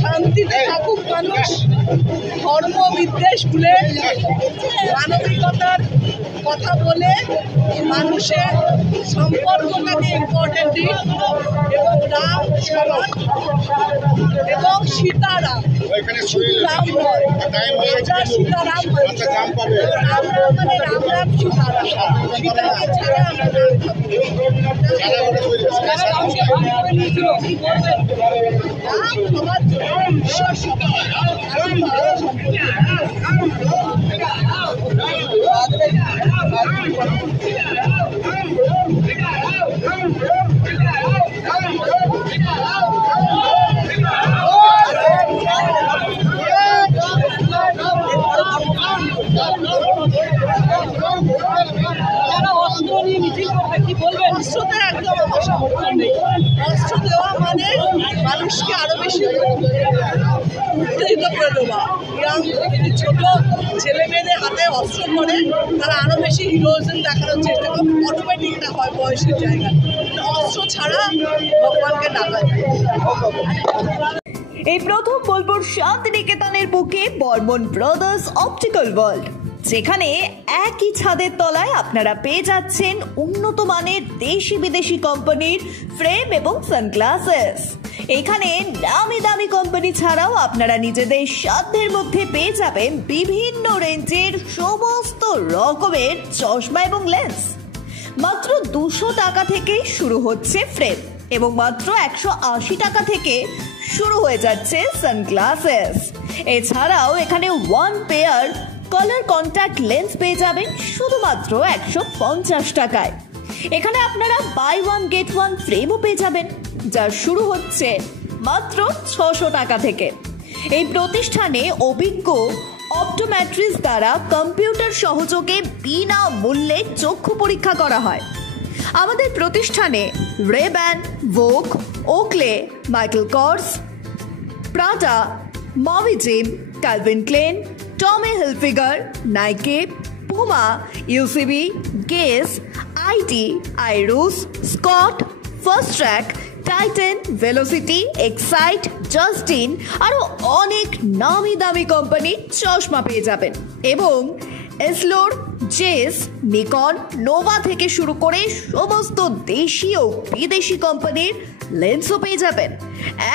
শান্তিতে থাকুক মানুষ, ধর্ম বিদ্বেষ ভুলে মানবিকতার কথা বলে মানুষের সম্পর্কটাকে ইম্পর্টেন্ট দিন। এবং রাম সমাজ এবং সীতারাম, শুধু রাম নয়, রাজা সীতারাম বলছে, রাম রাম মানে রাম রাম সীতারাম, সীতাকে ছাড়া আমরা রাম খাবো। কি বলবেন? রাম সবার জন্য ঈশ্বর সবার। কি বলবেন? অস্ত্রতে একদম আমার সমর্থন নেই। অস্ত্র দেওয়া মানে মানুষকে আরো বেশি উত্তেজিত করে দেওয়া। যদি ছোট ছেলে মেয়েদের হাতে অস্ত্র পড়ে তারা আরো বেশি হিরোইজম দেখানোর চেষ্টা করে, অটোমেটিক এটা হয় বয়সের জায়গায়। অস্ত্র ছাড়া ভগবানকে ডাকা যায়। এই প্রথম বোলপুর শান্তিনিকেতনের বুকে বর্মন ব্রাদার্স অপটিক্যাল ওয়ার্ল্ড, যেখানে একই ছাদের তলায় আপনারা পেয়ে যাচ্ছেন উন্নত মানের দেশি বিদেশি কোম্পানির ফ্রেম এবং সানগ্লাসেস। এখানে নামি দামি কোম্পানি ছাড়াও আপনারা নিজেদের সাধ্যের মধ্যে পেয়ে যাবেন বিভিন্ন রেঞ্জের সমস্ত রকমের চশমা এবং লেন্স। মাত্র 200 টাকা থেকে শুরু হচ্ছে ফ্রেম এবং মাত্র 180 টাকা থেকে শুরু হয়ে যাচ্ছে সানগ্লাসেস। এছাড়াও এখানে 1 পেয়ার কালার কন্ট্যাক্ট লেন্স পেয়ে যাবেন শুধুমাত্র 150 টাকায়। এখানে আপনারা বাই 1 গেট 1 ফ্রেমও পেয়ে যাবেন, যা শুরু হচ্ছে মাত্র 600 টাকা থেকে। এই প্রতিষ্ঠানে অভিজ্ঞ অপটোমেট্রিস্ট দ্বারা কম্পিউটার সহযোগে বিনা মূল্যে চক্ষু পরীক্ষা করা হয়। আমাদের প্রতিষ্ঠানে Ray Ban, Vogue, Oakley, Michael Kors, Prada, মভি জিম, Calvin Klein, Tommy Hilfiger, Nike, Puma, UCB, Guess, IT, আইরুস, Scott, Fastrack, Titan, Velocity, Excite, Justin আরও অনেক নামি দামি কোম্পানির চশমা পেয়ে যাবেন এবং এসলোর, জেস, নিকন, নোভা থেকে শুরু করে সমস্ত দেশি ও বিদেশি কোম্পানির লেন্সও পেয়ে যাবেন।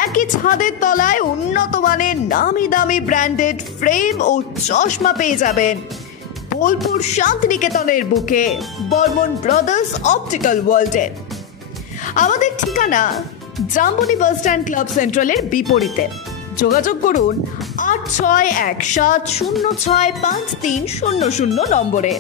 একই ছাদের তলায় উন্নত মানের নামি দামি ব্র্যান্ডেড ফ্রেম ও চশমা পেয়ে যাবেন বোলপুর শান্তিনিকেতনের বুকে বর্মন ব্রাদার্স অপটিক্যাল ওয়ার্ল্ডে। আমাদের ঠিকানা জাম্বনি বাস স্ট্যান্ড ক্লাব সেন্ট্রালের বিপরীতে। যোগাযোগ করুন 8617065300 নম্বরে।